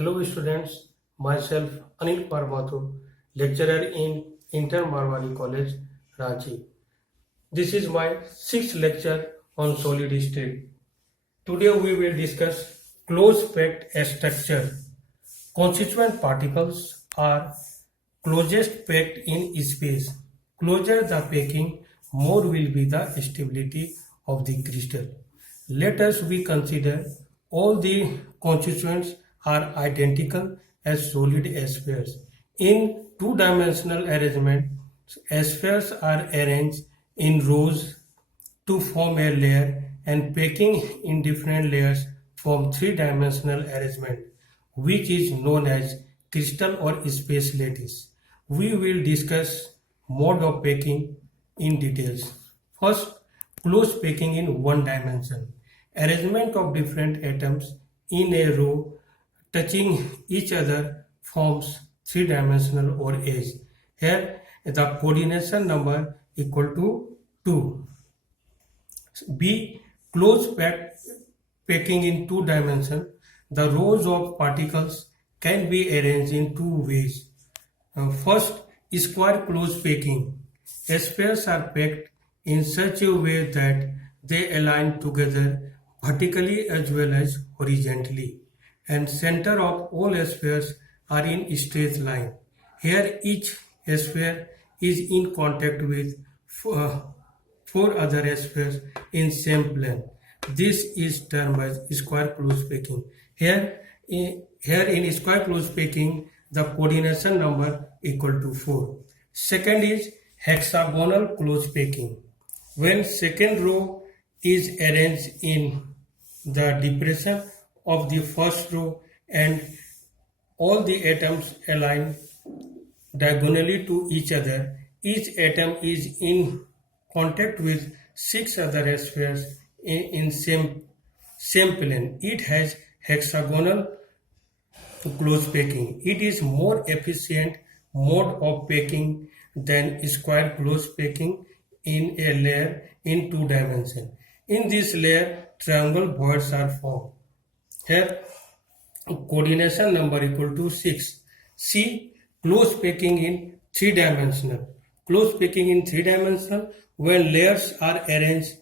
Hello students, myself Anil Kumar Mahto, lecturer in Inter Marwari College, Ranchi. This is my sixth lecture on solid state. Today we will discuss closed-packed structure. Constituent particles are closest packed in space. Closer the packing, more will be the stability of the crystal. Let us we consider all the constituents are identical as solid spheres. In two-dimensional arrangement, spheres are arranged in rows to form a layer, and packing in different layers form three-dimensional arrangement, which is known as crystal or space lattice. We will discuss mode of packing in details. First, close packing in one dimension. Arrangement of different atoms in a row touching each other forms three-dimensional or edge. Here, the coordination number equal to 2. B. Close packing in two dimensions. The rows of particles can be arranged in two ways. First, square close packing. Spheres are packed in such a way that they align together vertically as well as horizontally, and center of all spheres are in straight line. Here each sphere is in contact with four other spheres in same plane. This is termed as square close packing. Here in square close packing, the coordination number equal to 4. Second is hexagonal close packing. When second row is arranged in the depression of the first row and all the atoms align diagonally to each other, each atom is in contact with 6 other spheres in same plane. It has hexagonal close packing. It is more efficient mode of packing than square close packing in a layer in two dimensions. In this layer, triangle voids are formed. Here, coordination number equal to 6. C. Close packing in three-dimensional. Close packing in three-dimensional, when layers are arranged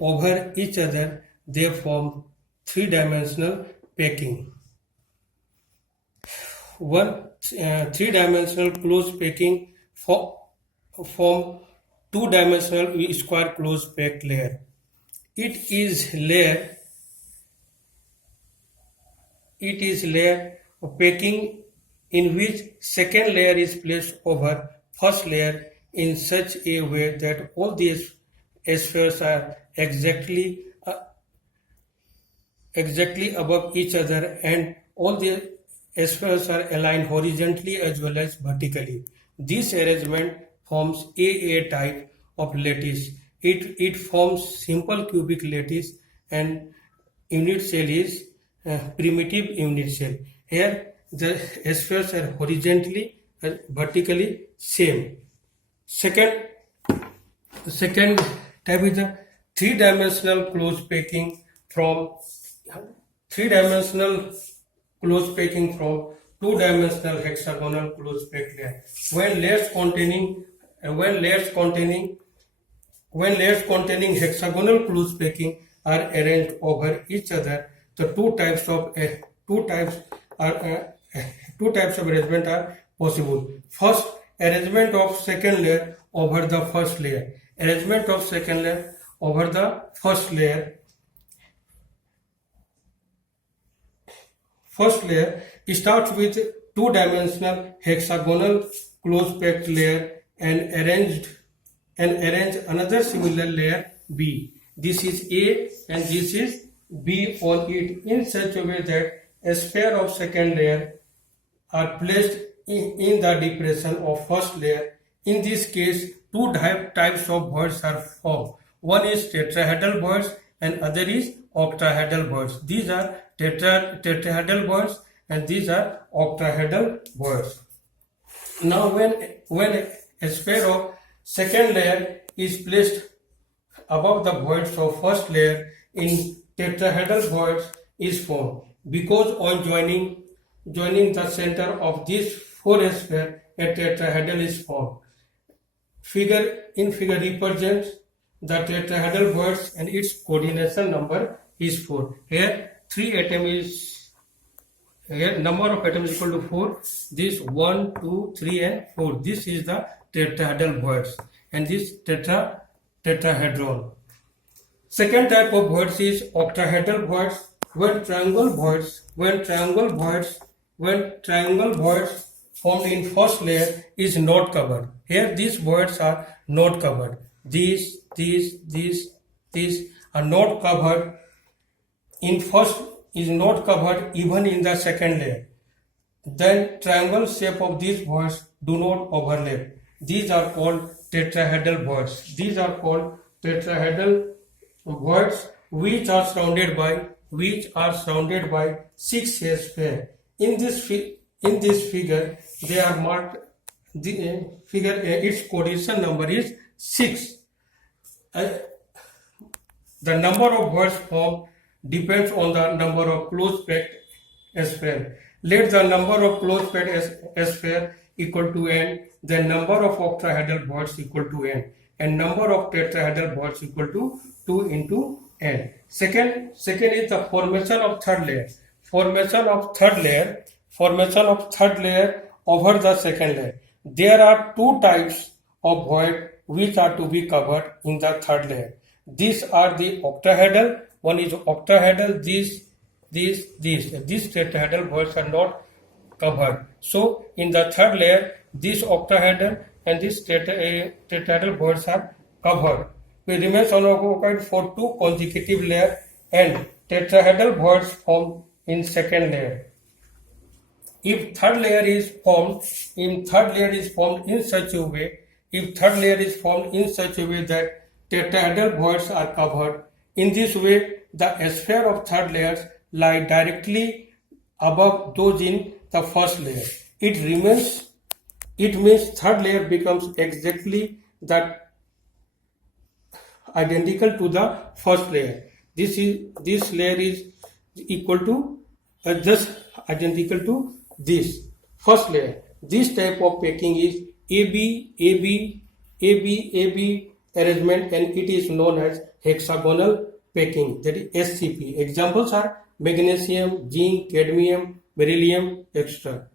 over each other, they form three-dimensional packing. One three-dimensional close packing form two-dimensional square close packed layer. It is layer of packing in which second layer is placed over first layer in such a way that all these spheres are exactly above each other, and all the spheres are aligned horizontally as well as vertically. This arrangement forms AA type of lattice. It forms simple cubic lattice, and unit cell is primitive unit cell. Here the spheres are horizontally and vertically same. Second type is the three-dimensional close packing from two-dimensional hexagonal close packed layer. When layers containing hexagonal close packing are arranged over each other, the two types of arrangement are possible. First, arrangement of second layer over the first layer. Arrangement of second layer over the first layer. First layer starts with two-dimensional hexagonal close packed layer and arrange another similar layer B. This is A and this is B on it in such a way that a sphere of second layer are placed in the depression of first layer. In this case, two types of voids are formed. One is tetrahedral voids and other is octahedral voids. These are tetrahedral voids and these are octahedral voids. Now when a sphere of second layer is placed above the voids of first layer, in tetrahedral voids is formed because on joining joining the center of this four sphere, a tetrahedral is formed. Figure represents the tetrahedral words and its coordination number is 4. Here number of atoms is equal to 4. This 1, 2, 3 and 4. This is the tetrahedral words and this tetrahedron. Second type of words is octahedral words. When triangle words formed in first layer is not covered. Here these words are not covered. These are not covered in first, is not covered even in the second layer. Then triangle shape of these words do not overlap. These are called tetrahedral words. These are called tetrahedral words which are surrounded by 6 spheres. In this figure they are marked. The figure its coordination number is 6. The number of words formed depends on the number of close-packed spheres. Let the number of close-packed spheres equal to n, then number of octahedral words equal to n, and number of tetrahedral words equal to 2 into n. Second is the formation of third layer. Formation of third layer over the second layer. There are two types of void which are to be covered in the third layer. These are the octahedral. One is octahedral. These tetrahedral words are not covered. So in the third layer, this octahedral and this tetrahedral words are covered. We remain unoccupied for 2 consecutive layers and tetrahedral words formed in second layer. If third layer is formed in such a way, that tetrahedral words are covered, in this way the sphere of third layers lie directly above those in the first layer. It means third layer becomes exactly identical to the first layer. This layer is equal to just identical to this first layer. This type of packing is AB arrangement and it is known as hexagonal packing, that is SCP. Examples are magnesium, zinc, cadmium, beryllium, etc.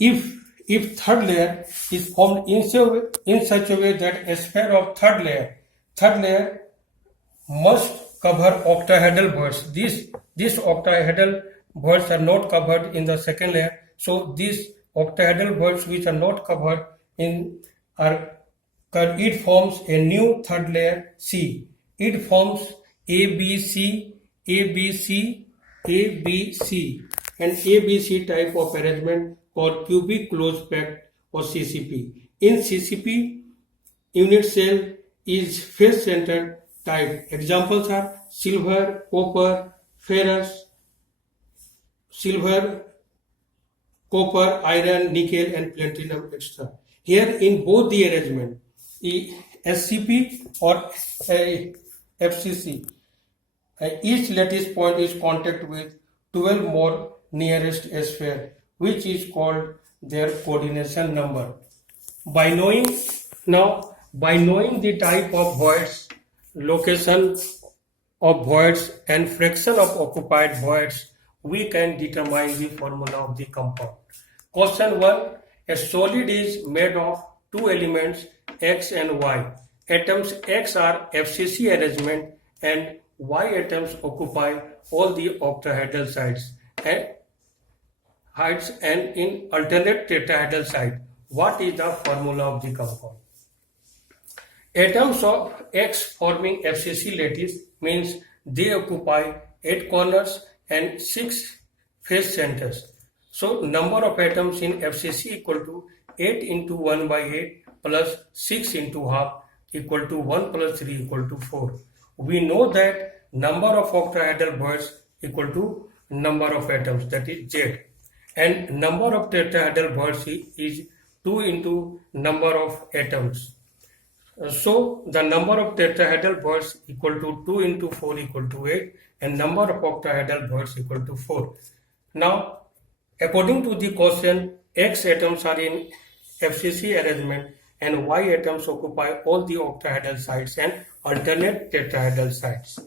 If third layer is formed in such a way that a sphere of third layer must cover octahedral words. These octahedral words are not covered in the second layer. So these octahedral words which are not covered it forms a new third layer C. It forms ABC and ABC type of arrangement called cubic close packed or CCP. In CCP, unit cell is face centered type. Examples are silver, copper, ferrous, iron, nickel and platinum, etc. Here in both the arrangement, SCP or FCC, each lattice point is contact with 12 more nearest sphere, which is called their coordination number. By knowing the type of voids, location of voids and fraction of occupied voids, we can determine the formula of the compound. Question 1. A solid is made of two elements X and Y. Atoms X are FCC arrangement and Y atoms occupy all the octahedral sides and in alternate tetrahedral side. What is the formula of the compound? Atoms of X forming FCC lattice means they occupy 8 corners and 6 face centers. So number of atoms in FCC equal to 8 into 1 by 8 plus 6 into half equal to 1 plus 3 equal to 4. We know that number of octahedral words equal to number of atoms, that is Z, and number of tetrahedral words is 2 into number of atoms. So the number of tetrahedral words equal to 2 into 4 equal to 8 and number of octahedral words equal to 4. Now According to the question, X atoms are in FCC arrangement and Y atoms occupy all the octahedral sites and alternate tetrahedral sites.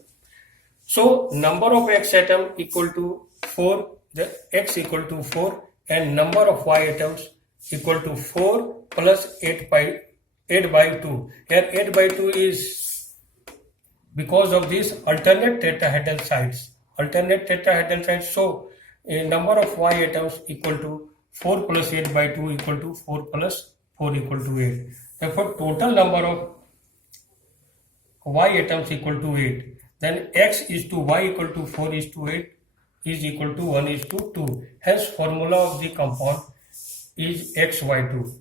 So number of X atom equal to 4, the X equal to 4 and number of Y atoms equal to 4 plus 8 by 2. Here 8 by 2 is because of these alternate tetrahedral sites. Alternate tetrahedral sites. So a number of Y atoms equal to 4 plus 8 by 2 equal to 4 plus 4 equal to 8. Therefore total number of Y atoms equal to 8. Then X is to Y equal to 4 is to 8 is equal to 1 is to 2. Hence formula of the compound is XY2.